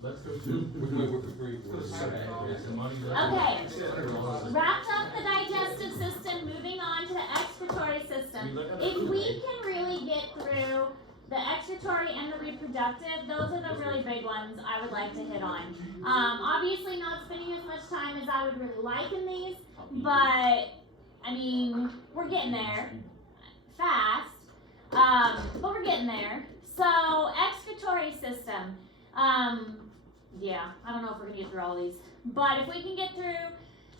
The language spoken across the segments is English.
Let's go to. We're going with the three. Okay. Wrapped up the digestive system, moving on to the excretory system. If we can really get through the excretory and the reproductive, those are the really big ones I would like to hit on. Obviously not spending as much time as I would really like in these, but I mean, we're getting there fast, but we're getting there. So, excretory system. Yeah, I don't know if we're gonna get through all these, but if we can get through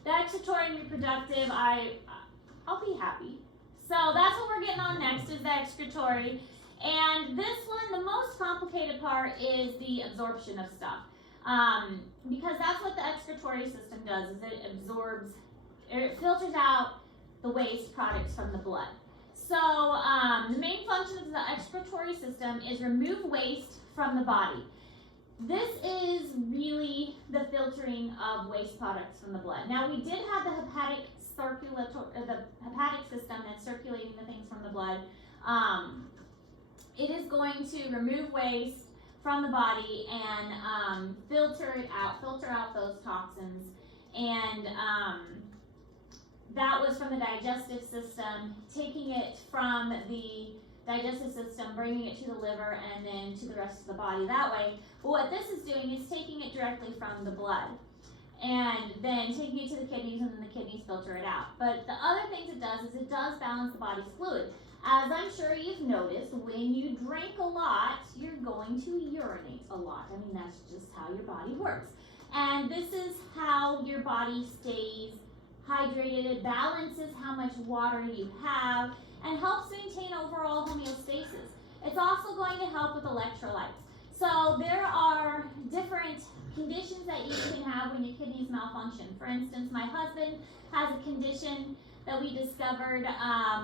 the excretory and reproductive, I'll be happy. So that's what we're getting on next is the excretory. And this one, the most complicated part is the absorption of stuff. Because that's what the excretory system does, is it absorbs, it filters out the waste products from the blood. So the main function of the excretory system is remove waste from the body. This is really the filtering of waste products from the blood. Now we did have the hepatic system that's circulating the things from the blood. It is going to remove waste from the body and filter out those toxins. And that was from the digestive system, taking it from the digestive system, bringing it to the liver, and then to the rest of the body that way. But what this is doing is taking it directly from the blood and then taking it to the kidneys, and then the kidneys filter it out. But the other things it does is it does balance the body's fluid. As I'm sure you've noticed, when you drink a lot, you're going to urinate a lot. I mean, that's just how your body works. And this is how your body stays hydrated. It balances how much water you have and helps maintain overall homeostasis. It's also going to help with electrolytes. So there are different conditions that you can have when your kidneys malfunction. For instance, my husband has a condition that we discovered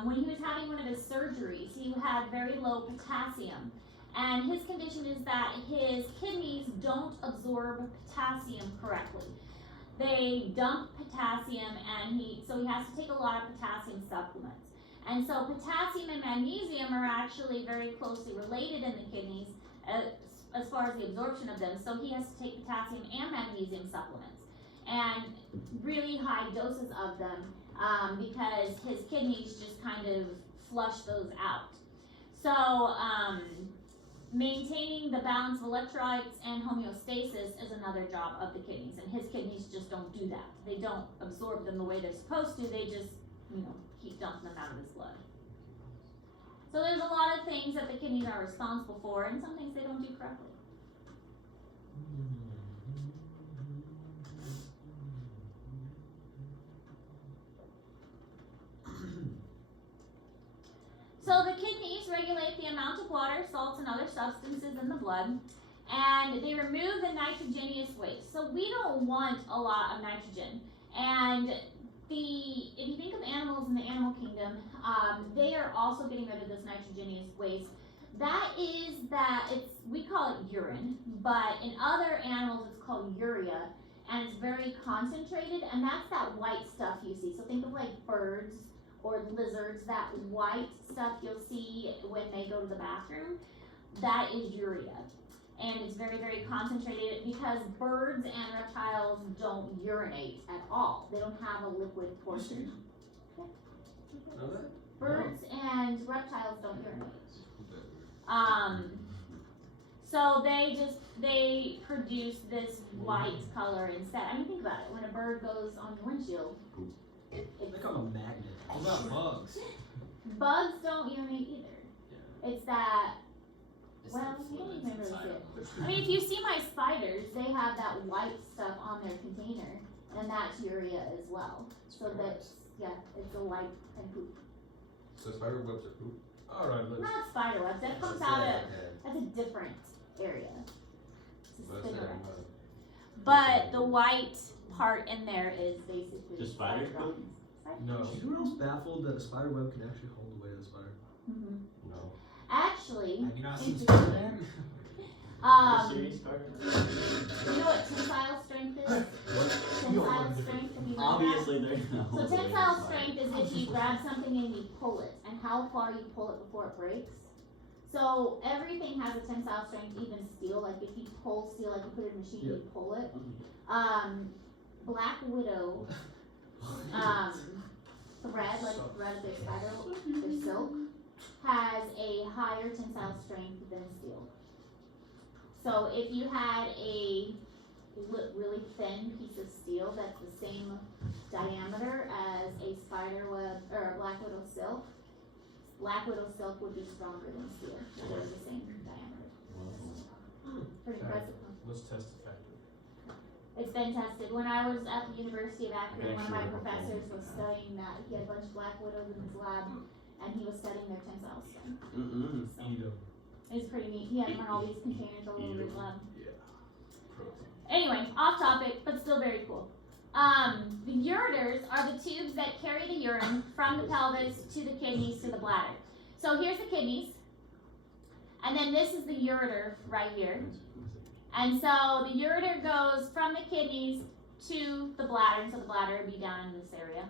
when he was having one of his surgeries. He had very low potassium. And his condition is that his kidneys don't absorb potassium correctly. They dump potassium, and so he has to take a lot of potassium supplements. And so potassium and magnesium are actually very closely related in the kidneys as far as the absorption of them. So he has to take potassium and magnesium supplements, and really high doses of them because his kidneys just kind of flush those out. So maintaining the balance of electrolytes and homeostasis is another job of the kidneys, and his kidneys just don't do that. They don't absorb them the way they're supposed to. They just, keep dumping them out of his blood. So there's a lot of things that the kidneys are responsible for, and some things they don't do correctly. So the kidneys regulate the amount of water, salts, and other substances in the blood, and they remove the nitrogenous waste. So we don't want a lot of nitrogen. And if you think of animals in the animal kingdom, they are also getting rid of this nitrogenous waste. We call it urine, but in other animals it's called urea, and it's very concentrated, and that's that white stuff you see. So think of like birds or lizards, that white stuff you'll see when they go to the bathroom, that is urea. And it's very, very concentrated because birds and reptiles don't urinate at all. They don't have a liquid portion. Yeah. Know that? Birds and reptiles don't urinate. So they produce this white color instead. I mean, think about it. When a bird goes on your windshield, They call them magnets. What about bugs? bugs don't urinate either. Yeah. It's that. It's Well, the you don't fluids even really inside see of it. them. I mean, if you see my spiders, they have that white stuff on their container, and that's urea as well. So that's, it's a white and poop. So spider webs are poop. Alright, Not spider webs, that comes out of, that's a different area. It's a spinneret. But the white part in there is basically Just spiders poop? No. Is anyone else baffled that a spider web can actually hold the weight of the spider? Mm-hmm. No. Actually, Have you not seen interesting. Spider-Man? Serious spider? You know what tensile strength is? Tensile strength, have you heard that? Obviously, they're gonna hold So the weight of the tensile spider. strength is if you grab something and you pull it, and how far you pull it before it breaks. So everything has a tensile strength, even steel. Like if you pull steel, like you put it in a machine, you pull it. Black widow thread, like thread of their spider, their silk, has a higher tensile strength than steel. So if you had a really thin piece of steel that's the same diameter as a spider web or a black widow silk would be stronger than steel if they're the same diameter. Pretty impressive, huh? Let's test the factor. It's been tested. When I was at the University of Akron, one of my professors was studying that. He had a bunch of black widows in his lab, and he was studying their tensile strength. Eat 'em. It's pretty neat. He had them in all these containers all over his lab. Yeah. Protein. Anyway, off topic, but still very cool. The ureters are the tubes that carry the urine from the pelvis to the kidneys to the bladder. So here's the kidneys, and then this is the ureter right here. And so the ureter goes from the kidneys to the bladder, and so the bladder would be down in this area.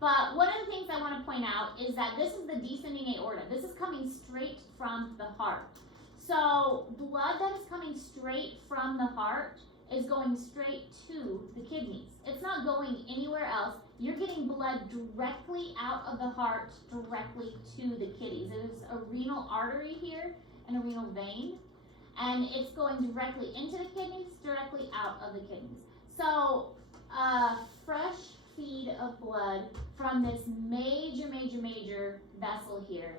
But one of the things I want to point out is that this is the descending aorta. This is coming straight from the heart. So blood that is coming straight from the heart is going straight to the kidneys. It's not going anywhere else. You're getting blood directly out of the heart, directly to the kidneys. There's a renal artery here and a renal vein, and it's going directly into the kidneys, directly out of the kidneys. So a fresh feed of blood from this major vessel here,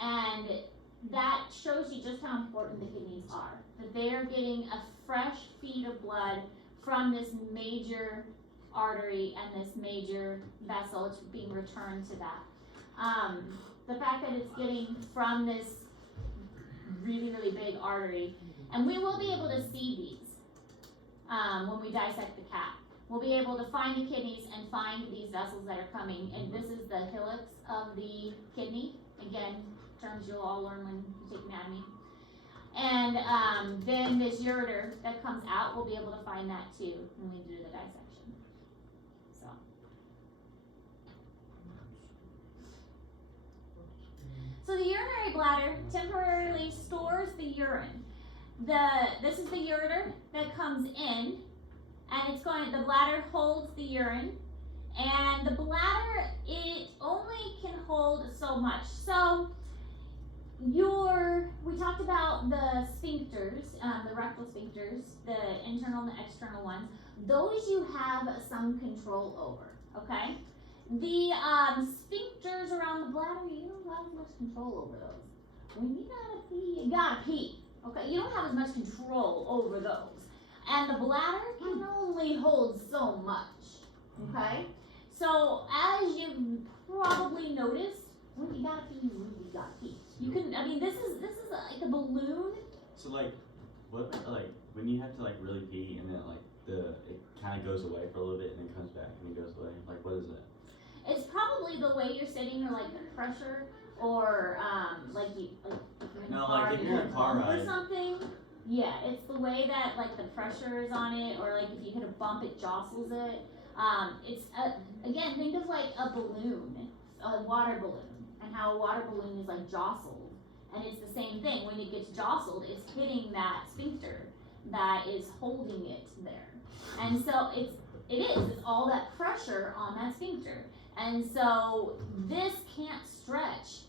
and that shows you just how important the kidneys are. That they're getting a fresh feed of blood from this major artery and this major vessel. It's being returned to that. The fact that it's getting from this really big artery, and we will be able to see these when we dissect the cat. We'll be able to find the kidneys and find these vessels that are coming, and this is the hillux of the kidney. Again, terms you'll all learn when you take anatomy. And then this ureter that comes out, we'll be able to find that too when we do the dissection. So the urinary bladder temporarily stores the urine. This is the ureter that comes in, and the bladder holds the urine, and the bladder, it only can hold so much. So we talked about the sphincters, the rectal sphincters, the internal and the external ones. Those you have some control over, okay? The sphincters around the bladder, you don't have much control over those. When you gotta pee, okay? You don't have as much control over those. And the bladder can only hold so much, okay? So as you probably noticed, when you gotta pee, you really gotta pee. You can, this is like a balloon. So like, what when you have to really pee and then it kind of goes away for a little bit and then comes back and it goes away. Like, what is that? It's probably the way you're sitting, or like the pressure, or if you're in a car, if you're in a car ride or something. Yeah, it's the way that the pressure is on it, or if you hit a bump, it jostles it. It's again, think of like a balloon, a water balloon, and how a water balloon is jostled, and it's the same thing. When it gets jostled, it's hitting that sphincter that is holding it there, and so it's all that pressure on that sphincter. And so this can't stretch.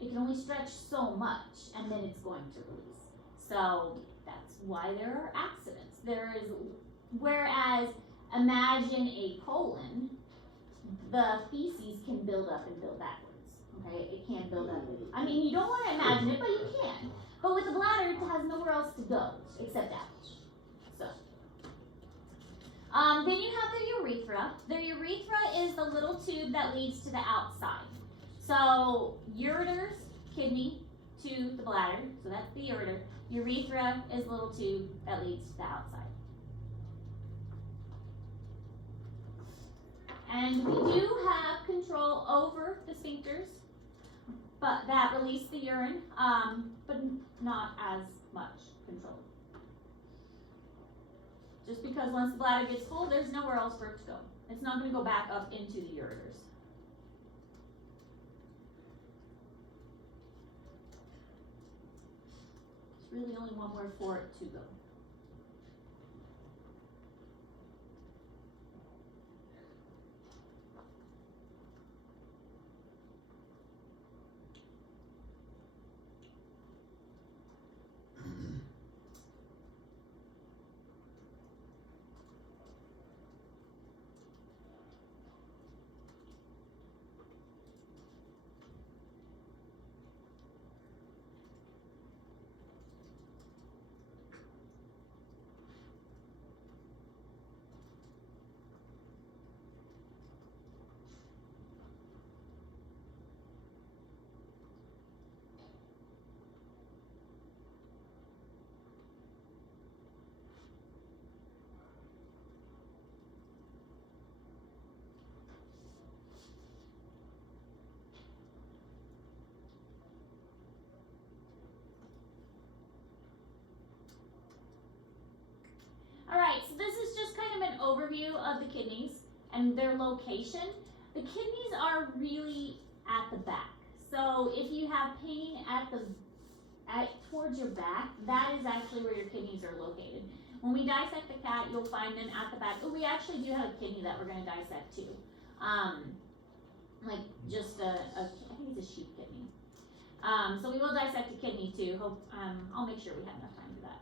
It can only stretch so much, and then it's going to release. So that's why there are accidents. Whereas imagine a colon, the feces can build up and build backwards. Okay, it can build up. You don't want to imagine it, but you can. But with the bladder, it has nowhere else to go except out. So. Then you have the urethra. The urethra is the little tube that leads to the outside. So ureters, kidney to the bladder, so that's the ureter. Urethra is a little tube that leads to the outside. And we do have control over the sphincters, but that release the urine, but not as much control. Just because once the bladder gets full, there's nowhere else for it to go. It's not going to go back up into the ureters. really only one word for it, to go. Alright, so this is just kind of an overview of the kidneys and their location. The kidneys are really at the back. So if you have pain towards your back, that is actually where your kidneys are located. When we dissect the cat, you'll find them at the back. Oh, we actually do have a kidney that we're going to dissect too. Like just I think it's a sheep kidney. So we will dissect a kidney too. I'll make sure we have enough time for that.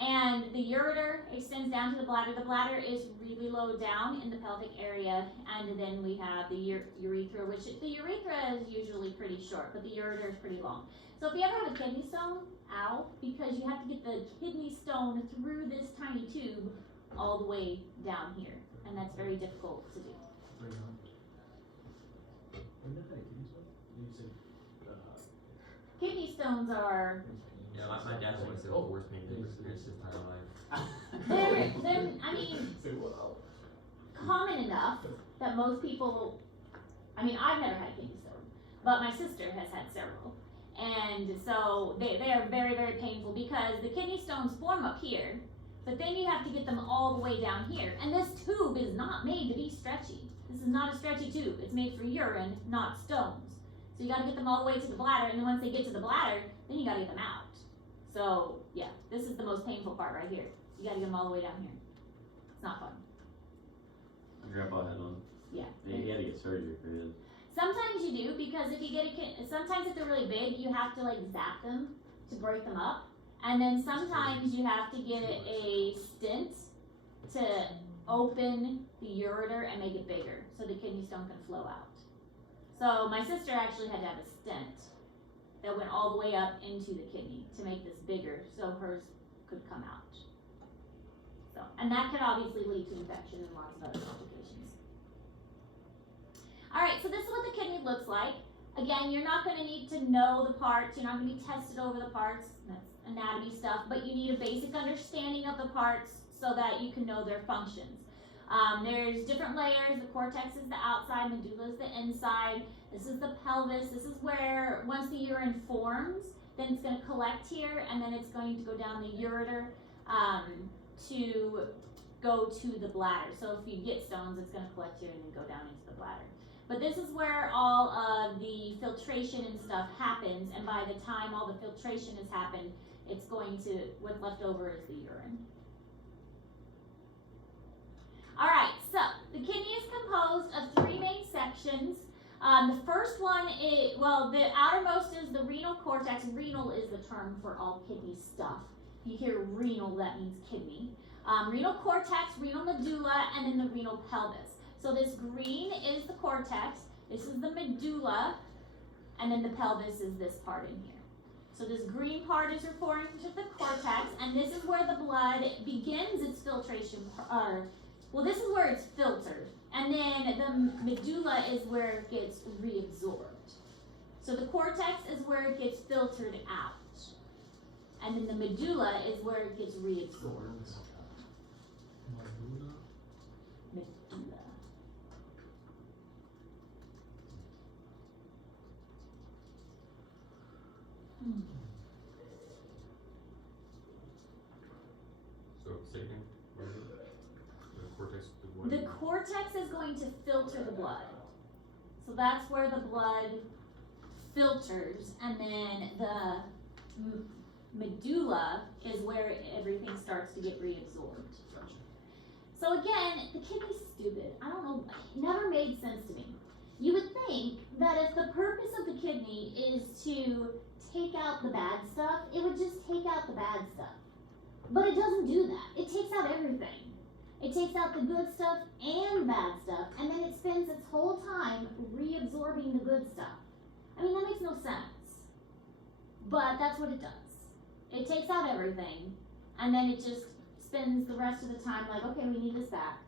And the ureter extends down to the bladder. The bladder is really low down in the pelvic area, and then we have the urethra, which the urethra is usually pretty short, but the ureter is pretty long. So if you ever have a kidney stone, ow, because you have to get the kidney stone through this tiny tube all the way down here, and that's very difficult to do. Right now. When did that kidney stone? You said, Kidney stones are Yeah, my dad always said the worst pain he's experienced his entire life. they're I mean, Say, wow. common enough that most people, I mean, I've never had a kidney stone, but my sister has had several. And so they are very, very painful because the kidney stones form up here, but then you have to get them all the way down here. And this tube is not made to be stretchy. This is not a stretchy tube. It's made for urine, not stones. So you gotta get them all the way to the bladder, and then once they get to the bladder, then you gotta get them out. So yeah, this is the most painful part right here. You gotta get them all the way down here. It's not fun. My grandpa had one. Yeah. He had to get surgery for his. Sometimes you do, because if you get sometimes if they're really big, you have to like zap them to break them up. And then sometimes you have to get a stent to open the ureter and make it bigger so the kidney stone can flow out. So my sister actually had to have a stent that went all the way up into the kidney to make this bigger so hers could come out. So, and that could obviously lead to infection and lots of other complications. Alright, so this is what the kidney looks like. Again, you're not going to need to know the parts, you're not going to be tested over the parts, that's anatomy stuff, but you need a basic understanding of the parts so that you can know their functions. There's different layers. The cortex is the outside, medulla is the inside. This is the pelvis. This is where, once the urine forms, then it's going to collect here, and then it's going to go down the ureter to go to the bladder. So if you get stones, it's going to collect here and then go down into the bladder. But this is where all of the filtration and stuff happens, and by the time all the filtration has happened, it's going to, what's left over is the urine. Alright, so the kidney is composed of three main sections. The first one is, well, the outermost is the renal cortex. Renal is the term for all kidney stuff. If you hear renal, that means kidney. Renal cortex, renal medulla, and then the renal pelvis. So this green is the cortex, this is the medulla, and then the pelvis is this part in here. So this green part is referring to the cortex, and this is where the blood begins its filtration, well, this is where it's filtered, and then the medulla is where it gets reabsorbed. So the cortex is where it gets filtered out, and then the medulla is where it gets reabsorbed. Medulla. So, say again, where is it? The cortex, the what? The cortex is going to filter the blood. So that's where the blood filters, and then medulla is where everything starts to get reabsorbed. Gotcha. So again, the kidney's stupid. I don't know, it never made sense to me. You would think that if the purpose of the kidney is to take out the bad stuff, it would just take out the bad stuff. But it doesn't do that. It takes out everything. It takes out the good stuff and bad stuff, and then it spends its whole time reabsorbing the good stuff. I mean, that makes no sense. But that's what it does. It takes out everything, and then it just spends the rest of the time like, okay, we need this back.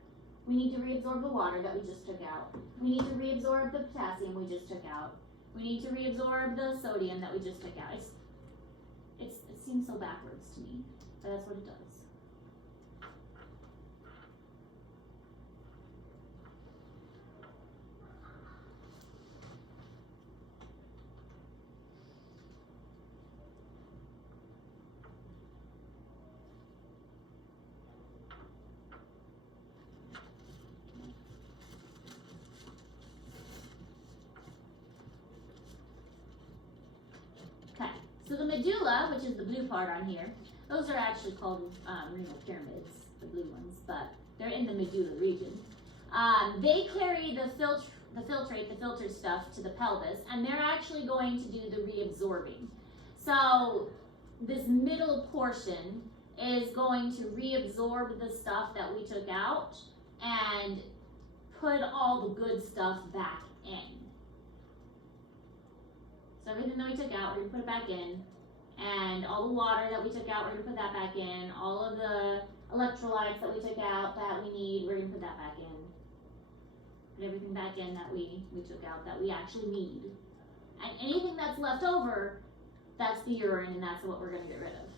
We need to reabsorb the water that we just took out. We need to reabsorb the potassium we just took out. We need to reabsorb the sodium that we just took out. It seems so backwards to me, but that's what it does. So the medulla, which is the blue part on here, those are actually called renal pyramids, the blue ones, but they're in the medulla region. They carry the filter stuff to the pelvis, and they're actually going to do the reabsorbing. So this middle portion is going to reabsorb the stuff that we took out and put all the good stuff back in. So everything that we took out, we're gonna put it back in, and all the water that we took out, we're gonna put that back in. All of the electrolytes that we took out that we need, we're gonna put that back in. Put everything back in that we took out that we actually need. And anything that's left over, that's the urine, and that's what we're gonna get rid of.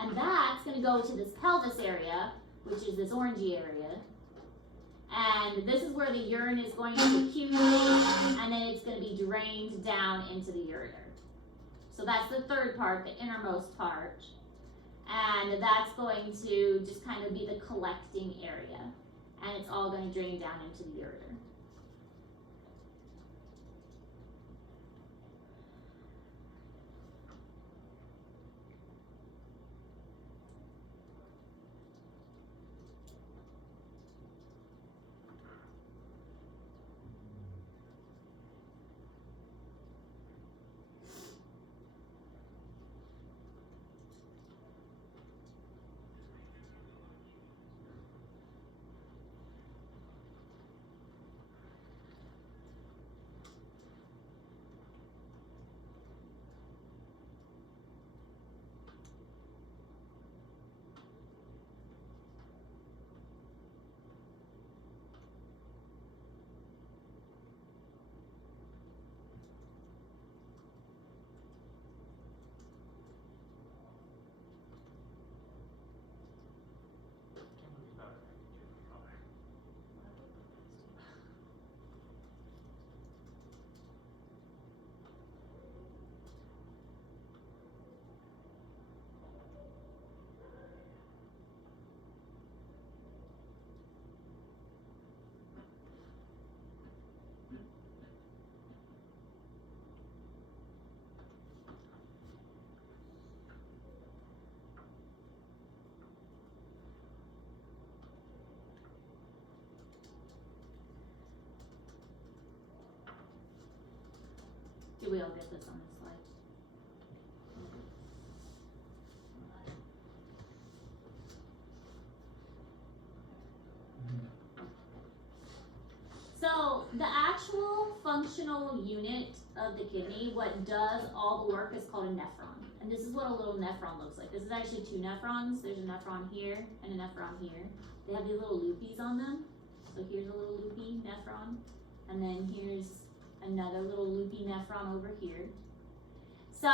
And that's gonna go to this pelvis area, which is this orangey area. And this is where the urine is going to accumulate, and then it's going to be drained down into the ureter. So that's the third part, the innermost part. And that's going to just kind of be the collecting area. And it's all going to drain down into the ureter. Do we all get this on this slide? So the actual functional unit of the kidney, what does all the work, is called a nephron. And this is what a little nephron looks like. This is actually two nephrons. There's a nephron here and a nephron here. They have these little loopies on them. So here's a little loopy nephron, and then here's another little loopy nephron over here. So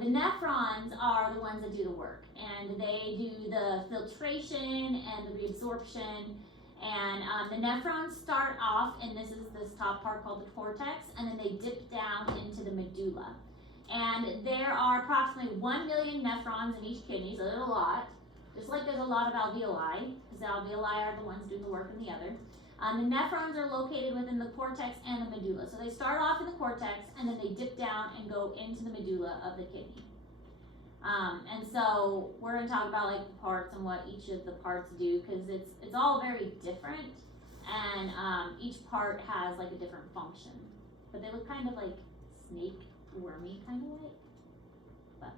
the nephrons are the ones that do the work, and they do the filtration and the reabsorption. And the nephrons start off, and this is this top part called the cortex, and then they dip down into the medulla. And there are approximately 1 million nephrons in each kidney, so there's a lot. Just like there's a lot of alveoli, because the alveoli are the ones doing the work in the other. The nephrons are located within the cortex and the medulla. So they start off in the cortex, and then they dip down and go into the medulla of the kidney. And so we're gonna talk about like the parts and what each of the parts do, because it's all very different, and each part has like a different function, but they look kind of like snake wormy kind of like. But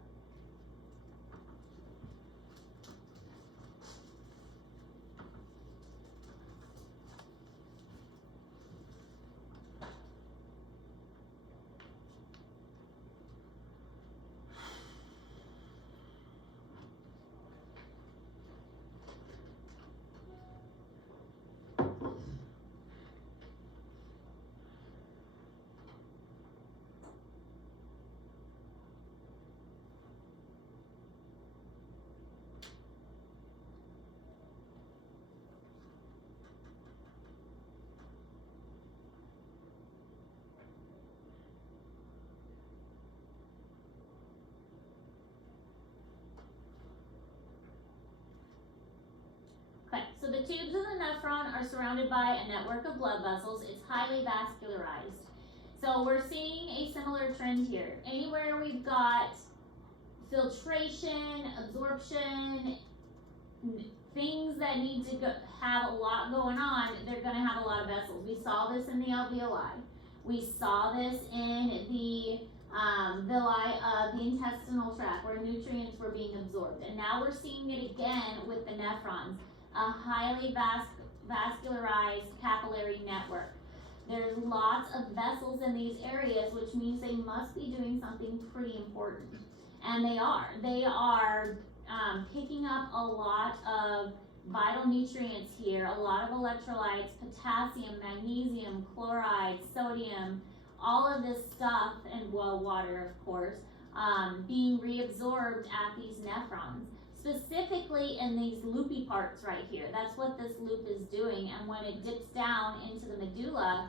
okay, so the tubes of the nephron are surrounded by a network of blood vessels. It's highly vascularized. So we're seeing a similar trend here. Anywhere we've got filtration, absorption, things that need to have a lot going on, they're going to have a lot of vessels. We saw this in the alveoli. We saw this in the villi of the intestinal tract where nutrients were being absorbed. And now we're seeing it again with the nephrons, a highly vascularized capillary network. There's lots of vessels in these areas, which means they must be doing something pretty important. And they are. They are picking up a lot of vital nutrients here, a lot of electrolytes, potassium, magnesium, chloride, sodium, all of this stuff, and well, water of course, being reabsorbed at these nephrons, specifically in these loopy parts right here. That's what this loop is doing, and when it dips down into the medulla,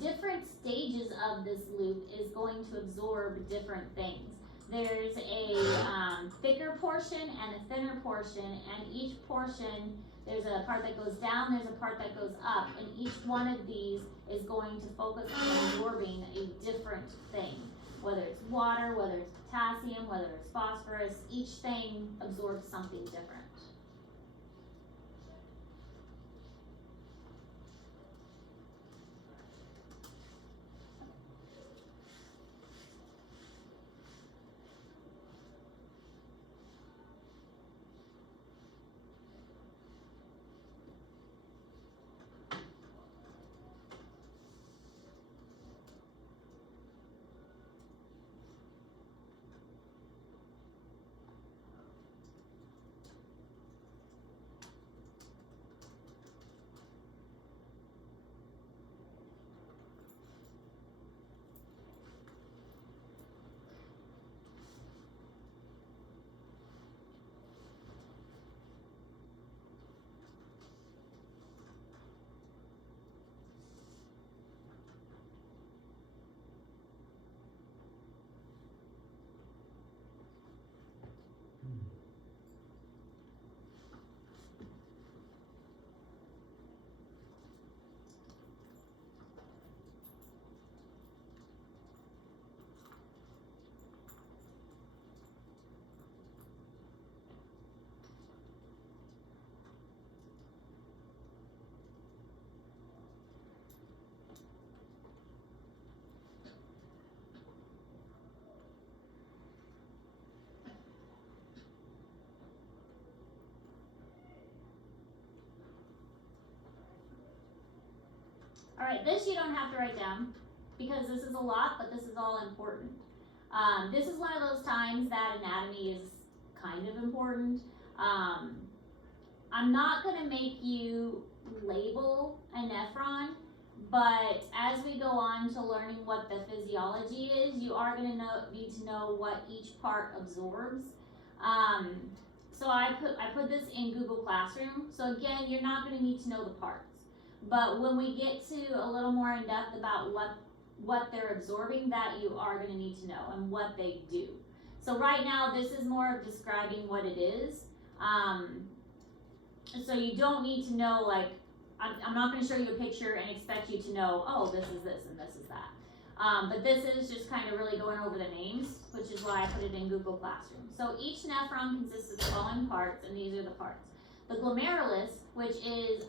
different stages of this loop is going to absorb different things. There's a thicker portion and a thinner portion, and each portion, there's a part that goes down, there's a part that goes up, and each one of these is going to focus on absorbing a different thing. Whether it's water, whether it's potassium, whether it's phosphorus, each thing absorbs something different. All right, this you don't have to write down because this is a lot, but this is all important. This is one of those times that anatomy is kind of important. I'm not going to make you label a nephron, but as we go on to learning what the physiology is, you are going to need to know what each part absorbs. So I put this in Google Classroom. So again, you're not going to need to know the parts. But when we get to a little more in depth about what they're absorbing, that you are going to need to know and what they do. So right now, this is more of describing what it is. So you don't need to know, like, I'm not going to show you a picture and expect you to know, oh, this is this and this is that. But this is just kind of really going over the names, which is why I put it in Google Classroom. So each nephron consists of the following parts, and these are the parts. The glomerulus, which is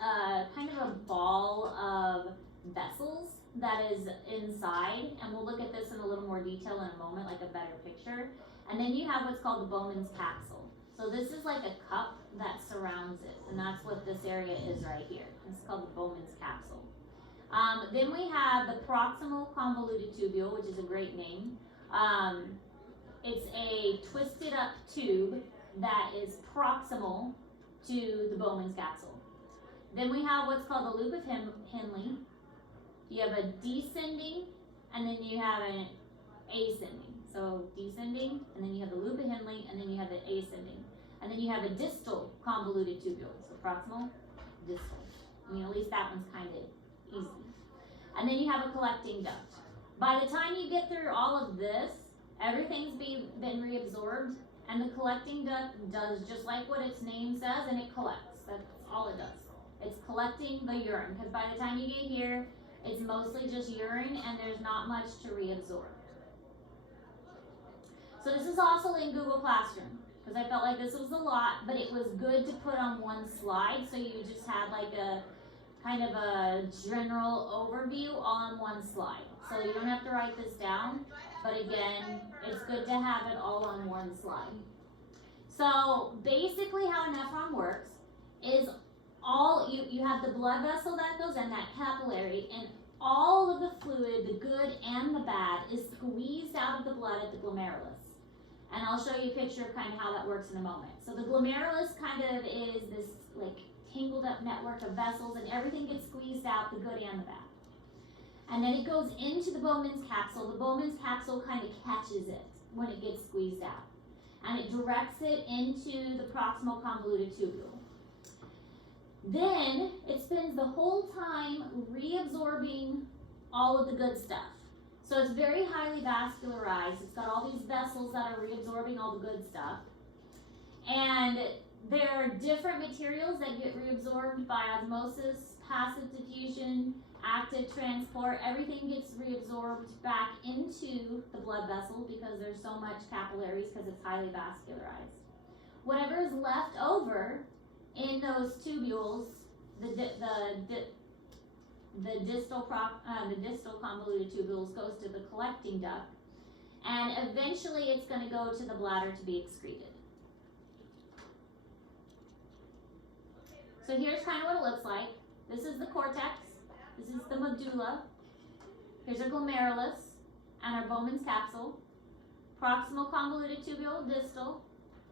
kind of a ball of vessels that is inside, and we'll look at this in a little more detail in a moment, like a better picture. And then you have what's called the Bowman's capsule. So this is like a cup that surrounds it, and that's what this area is right here. It's called the Bowman's capsule. Then we have the proximal convoluted tubule, which is a great name. It's a twisted up tube that is proximal to the Bowman's capsule. Then we have what's called the loop of Henle. You have a descending, and then you have an ascending. So descending, and then you have the loop of Henle, and then you have the ascending. And then you have a distal convoluted tubule. So proximal, distal. I mean, at least that one's kind of easy. And then you have a collecting duct. By the time you get through all of this, everything's been reabsorbed, and the collecting duct does just like what its name says, and it collects. That's all it does. It's collecting the urine, because by the time you get here, it's mostly just urine, and there's not much to reabsorb. So this is also in Google Classroom, because I felt like this was a lot, but it was good to put on one slide, so you just had like a kind of a general overview all on one slide. So you don't have to write this down, but again, it's good to have it all on one slide. So basically how a nephron works is you have the blood vessel that goes in, that capillary, and all of the fluid, the good and the bad, is squeezed out of the blood at the glomerulus. And I'll show you a picture of kind of how that works in a moment. So the glomerulus kind of is this like tangled up network of vessels, and everything gets squeezed out, the good and the bad. And then it goes into the Bowman's capsule. The Bowman's capsule kind of catches it when it gets squeezed out. And it directs it into the proximal convoluted tubule. Then it spends the whole time reabsorbing all of the good stuff. So it's very highly vascularized. It's got all these vessels that are reabsorbing all the good stuff. And there are different materials that get reabsorbed by osmosis, passive diffusion, active transport. Everything gets reabsorbed back into the blood vessel because there's so much capillaries because it's highly vascularized. Whatever is left over in those tubules, the distal convoluted tubules goes to the collecting duct, and eventually it's going to go to the bladder to be excreted. So here's kind of what it looks like. This is the cortex. This is the medulla. Here's our glomerulus and our Bowman's capsule. Proximal convoluted tubule, distal.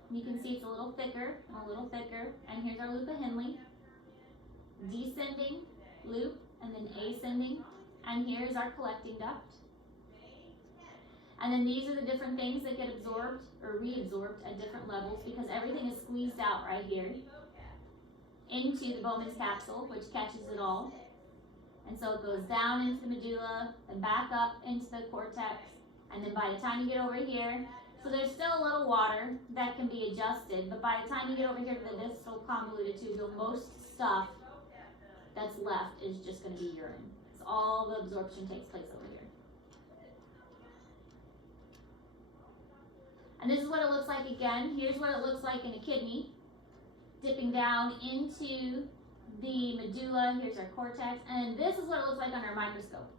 You can see it's a little thicker and a little thicker. And here's our loop of Henle. Descending loop, and then ascending. And here's our collecting duct. And then these are the different things that get absorbed or reabsorbed at different levels because everything is squeezed out right here into the Bowman's capsule, which catches it all. And so it goes down into the medulla and back up into the cortex. And then by the time you get over here, so there's still a little water that can be adjusted, but by the time you get over here to the distal convoluted tubule, most stuff that's left is just going to be urine. So all the absorption takes place over here. And this is what it looks like again. Here's what it looks like in a kidney, dipping down into the medulla. Here's our cortex, and this is what it looks like under a microscope.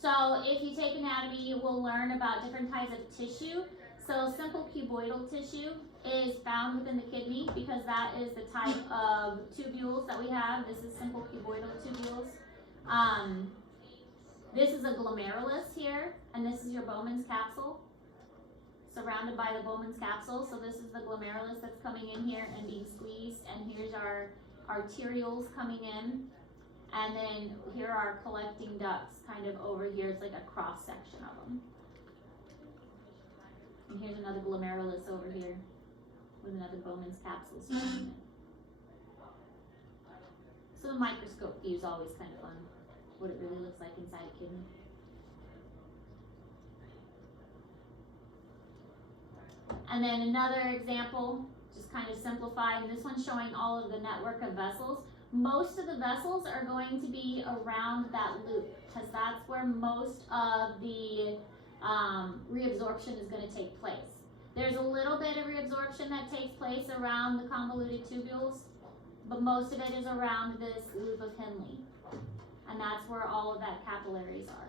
So if you take anatomy, you will learn about different types of tissue. So simple cuboidal tissue is found within the kidney because that is the type of tubules that we have. This is simple cuboidal tubules. This is a glomerulus here, and this is your Bowman's capsule, surrounded by the Bowman's capsule. So this is the glomerulus that's coming in here and being squeezed, and here's our arterioles coming in, and then here are our collecting ducts kind of over here. It's like a cross section of them. And here's another glomerulus over here with another Bowman's capsule surrounding it. So the microscope view is always kind of fun, what it really looks like inside a kidney. And then another example, just kind of simplified, and this one's showing all of the network of vessels. most of the vessels are going to be around that loop, because that's where most of the reabsorption is going to take place. There's a little bit of reabsorption that takes place around the convoluted tubules, but most of it is around this loop of Henle, and that's where all of that capillaries are.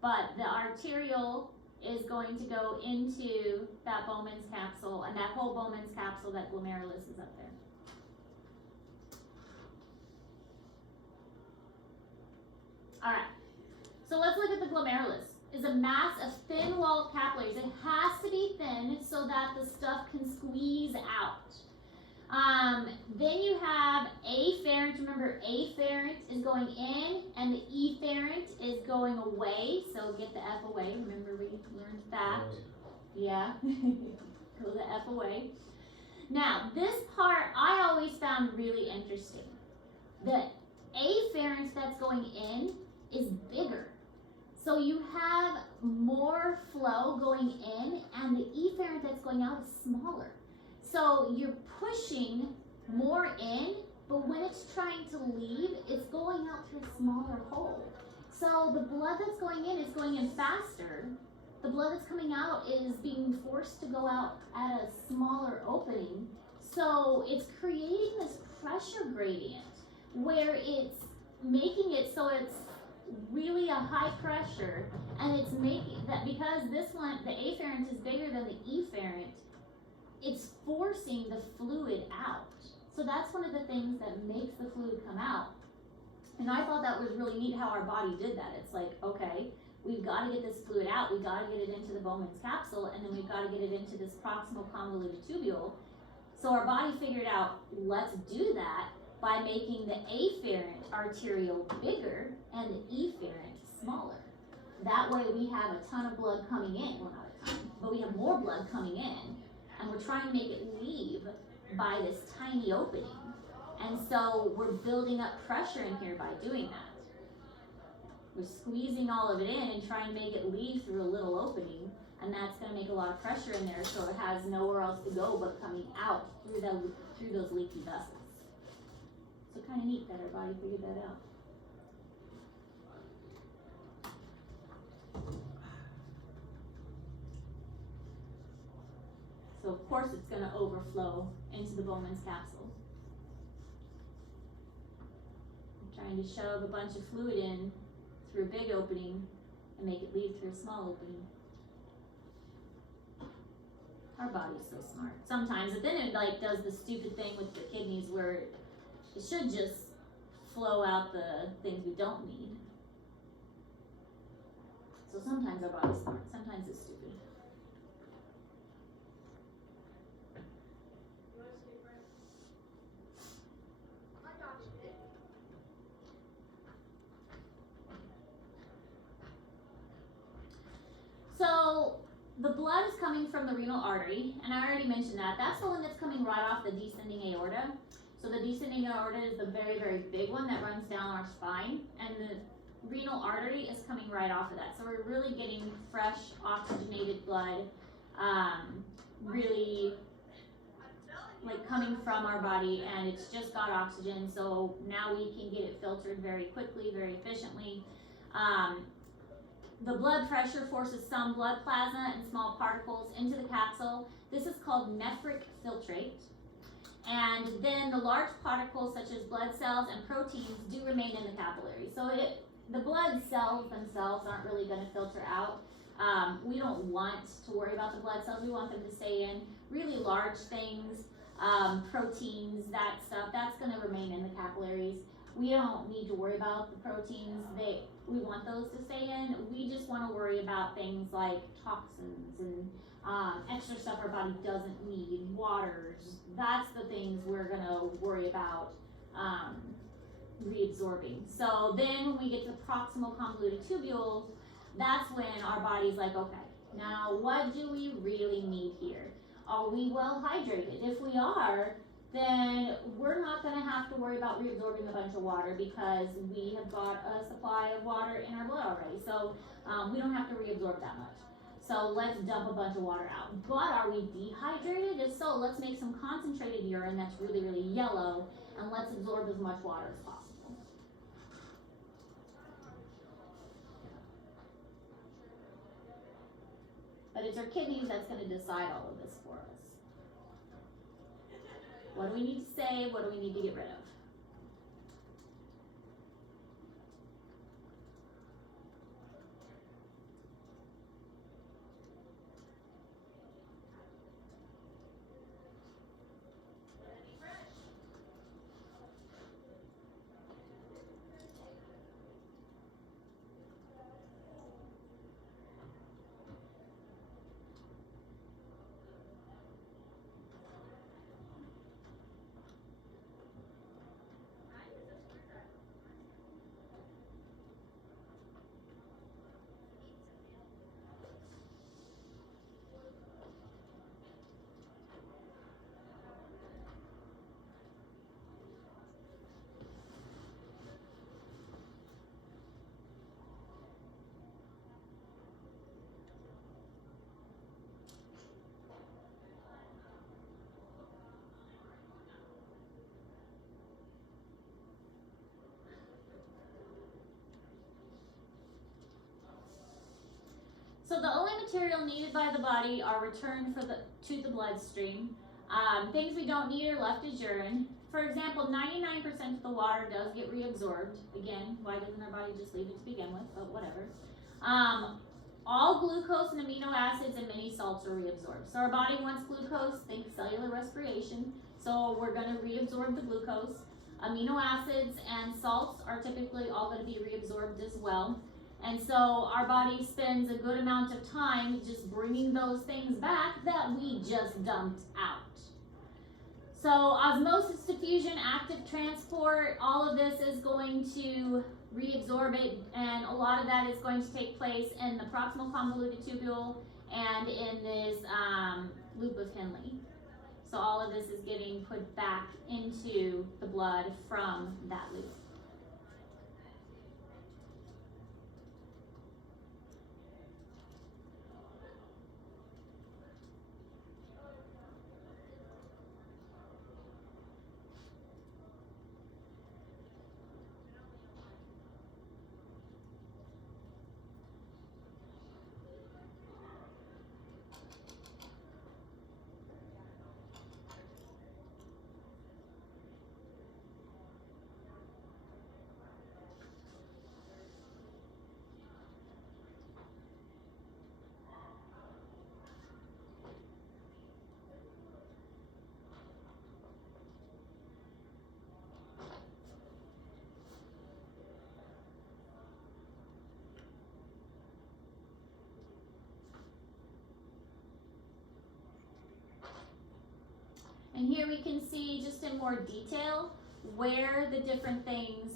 But the arterial is going to go into that Bowman's capsule, and that whole Bowman's capsule, that glomerulus is up there. Alright, so let's look at the glomerulus. It's a mass of thin-walled capillaries. It has to be thin so that the stuff can squeeze out. Then you have afferent. Remember, afferent is going in and the efferent is going away. So get the F away. Remember we learned that. Yeah, go the F away. Now, this part I always found really interesting. The afferent that's going in is bigger. So you have more flow going in, and the efferent that's going out is smaller. So you're pushing more in, but when it's trying to leave, it's going out through a smaller hole. So the blood that's going in is going in faster. The blood that's coming out is being forced to go out at a smaller opening. So it's creating this pressure gradient where it's making it so it's really a high pressure, and it's making that, because this one, the afferent is bigger than the efferent, it's forcing the fluid out. So that's one of the things that makes the fluid come out. And I thought that was really neat how our body did that. It's like, okay, we've got to get this fluid out, we've got to get it into the Bowman's capsule, and then we've got to get it into this proximal convoluted tubule. So our body figured out, let's do that by making the afferent arteriole bigger and the efferent smaller. That way we have a ton of blood coming in, well not a ton, but we have more blood coming in, and we're trying to make it leave by this tiny opening. And so we're building up pressure in here by doing that. We're squeezing all of it in and trying to make it leave through a little opening, and that's going to make a lot of pressure in there, so it has nowhere else to go but coming out through those leaky vessels. So kind of neat that our body figured that out. So of course it's going to overflow into the Bowman's capsule. I'm trying to shove a bunch of fluid in through a big opening and make it leave through a small opening. Our body's so smart. Sometimes, but then it like does the stupid thing with the kidneys where it should just flow out the things we don't need. So sometimes our body's smart, sometimes it's stupid. So the blood is coming from the renal artery, and I already mentioned that. That's the one that's coming right off the descending aorta. So the descending aorta is the very, very big one that runs down our spine, and the renal artery is coming right off of that. So we're really getting fresh, oxygenated blood, really like coming from our body, and it's just got oxygen. So now we can get it filtered very quickly, very efficiently. The blood pressure forces some blood plasma and small particles into the capsule. This is called nephric filtrate. And then the large particles such as blood cells and proteins do remain in the capillaries. So the blood cells themselves aren't really going to filter out. We don't want to worry about the blood cells. We want them to stay in. Really large things, proteins, that stuff, that's going to remain in the capillaries. We don't need to worry about the proteins. We want those to stay in. We just want to worry about things like toxins and extra stuff our body doesn't need, waters. That's the things we're going to worry about reabsorbing. So then when we get to proximal convoluted tubules, that's when our body's like, okay, now what do we really need here? Are we well hydrated? If we are, then we're not going to have to worry about reabsorbing a bunch of water because we have got a supply of water in our blood already. So we don't have to reabsorb that much. So let's dump a bunch of water out. But are we dehydrated? If so, let's make some concentrated urine that's really, really yellow, and let's absorb as much water as possible. But it's our kidneys that's going to decide all of this for us. What do we need to save? What do we need to get rid of? So the only material needed by the body are returned to the bloodstream. Things we don't need are left as urine. For example, 99% of the water does get reabsorbed. Again, why doesn't our body just leave it to begin with? But whatever. All glucose and amino acids and many salts are reabsorbed. So our body wants glucose, think cellular respiration. So we're going to reabsorb the glucose. Amino acids and salts are typically all going to be reabsorbed as well. And so our body spends a good amount of time just bringing those things back that we just dumped out. So osmosis, diffusion, active transport, all of this is going to reabsorb it, and a lot of that is going to take place in the proximal convoluted tubule and in this loop of Henle. So all of this is getting put back into the blood from that loop. And here we can see just in more detail where the different things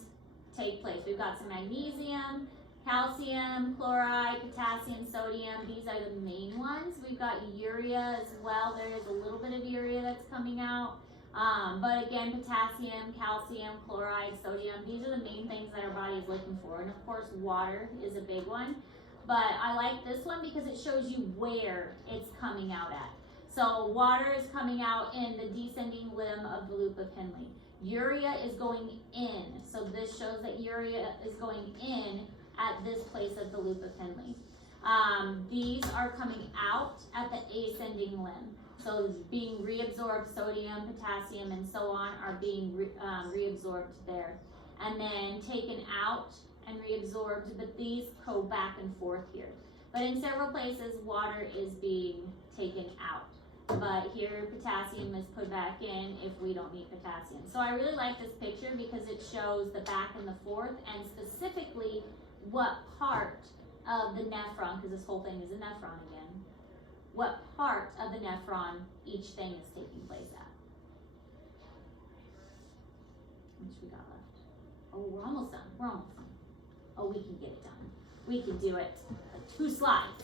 take place. We've got some magnesium, calcium, chloride, potassium, sodium. These are the main ones. We've got urea as well. There is a little bit of urea that's coming out. But again, potassium, calcium, chloride, sodium, these are the main things that our body is looking for. And of course, water is a big one. But I like this one because it shows you where it's coming out at. So water is coming out in the descending limb of the loop of Henle. Urea is going in. So this shows that urea is going in at this place of the loop of Henle. These are coming out at the ascending limb. So being reabsorbed, sodium, potassium, and so on are being reabsorbed there. And then taken out and reabsorbed, but these go back and forth here. But in several places, water is being taken out. But here, potassium is put back in if we don't need potassium. So I really like this picture because it shows the back and the forth, and specifically what part of the nephron, because this whole thing is a nephron again, what part of the nephron each thing is taking place at. How much we got left? Oh, we're almost done. We're almost done. Oh, we can get it done. We can do it. 2 slides.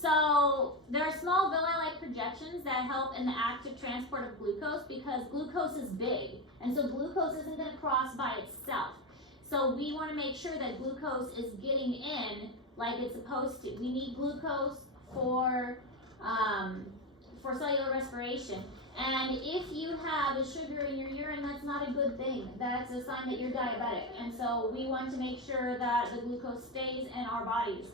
So there are small villi-like projections that help in the active transport of glucose because glucose is big, and so glucose isn't going to cross by itself. So we want to make sure that glucose is getting in like it's supposed to. We need glucose for cellular respiration. And if you have a sugar in your urine, that's not a good thing. That's a sign that you're diabetic. And so we want to make sure that the glucose stays in our bodies.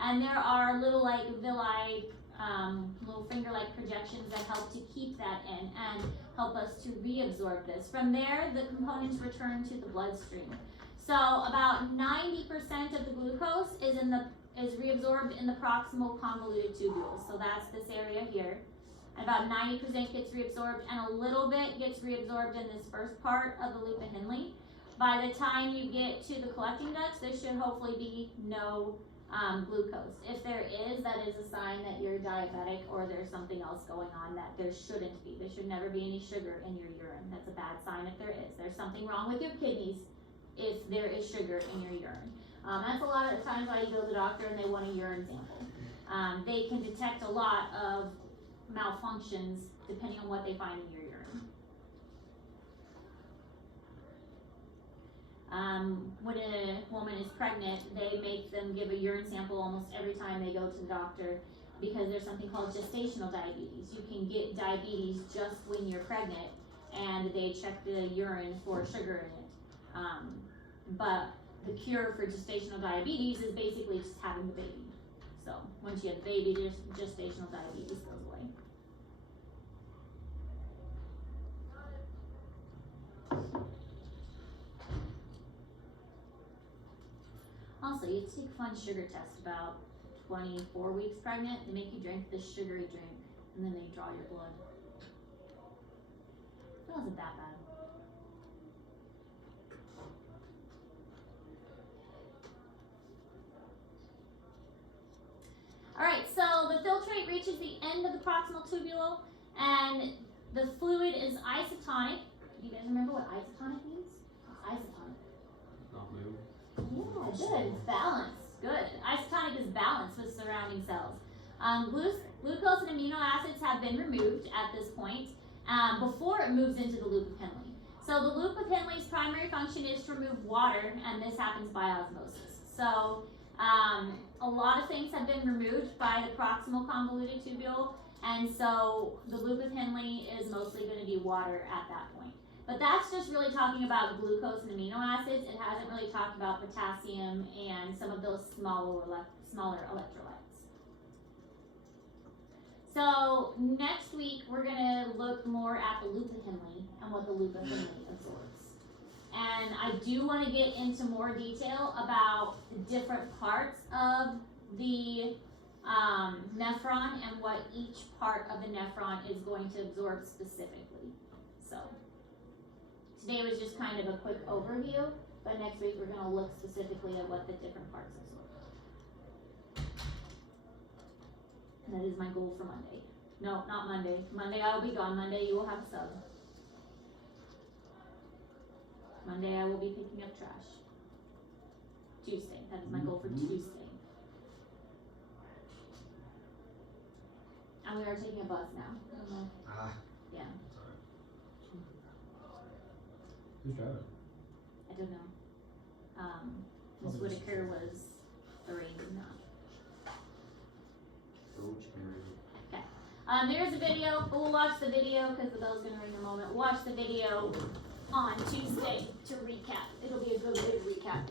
And there are little like villi, little finger-like projections that help to keep that in and help us to reabsorb this. From there, the components return to the bloodstream. So about 90% of the glucose is reabsorbed in the proximal convoluted tubules. So that's this area here. And about 90% gets reabsorbed, and a little bit gets reabsorbed in this first part of the loop of Henle. By the time you get to the collecting ducts, there should hopefully be no glucose. If there is, that is a sign that you're diabetic or there's something else going on that there shouldn't be. There should never be any sugar in your urine. That's a bad sign if there is. There's something wrong with your kidneys if there is sugar in your urine. That's a lot of the times why you go to the doctor and they want a urine sample. They can detect a lot of malfunctions depending on what they find in your urine. When a woman is pregnant, they make them give a urine sample almost every time they go to the doctor because there's something called gestational diabetes. You can get diabetes just when you're pregnant, and they check the urine for sugar in it. But the cure for gestational diabetes is basically just having the baby. So once you have the baby, gestational diabetes goes away. Also, you take a fun sugar test about 24 weeks pregnant. They make you drink this sugary drink, and then they draw your blood. It wasn't that bad. Alright, so the filtrate reaches the end of the proximal tubule, and the fluid is isotonic. Do you guys remember what isotonic means? It's isotonic. Not move. Yeah, good. It's balanced. Good. Isotonic is balanced with surrounding cells. Glucose and amino acids have been removed at this point before it moves into the loop of Henle. So the loop of Henle's primary function is to remove water, and this happens by osmosis. So a lot of things have been removed by the proximal convoluted tubule, and so the loop of Henle is mostly going to be water at that point. But that's just really talking about glucose and amino acids. It hasn't really talked about potassium and some of those smaller electrolytes. So next week we're going to look more at the loop of Henle and what the loop of Henle absorbs. And I do want to get into more detail about the different parts of the nephron and what each part of the nephron is going to absorb specifically. So today was just kind of a quick overview, but next week we're going to look specifically at what the different parts absorb. And that is my goal for Monday. No, not Monday. Monday I will be gone. Monday you will have a sub. Monday I will be picking up trash. Tuesday. That is my goal for Tuesday. And we are taking a bus now. Yeah. Sorry. Who's driving? I don't know. Ms. Whitaker was arranging that. Okay. There's a video. We'll watch the video because the bell's going to ring in a moment. Watch the video on Tuesday to recap. It'll be a good way to recap.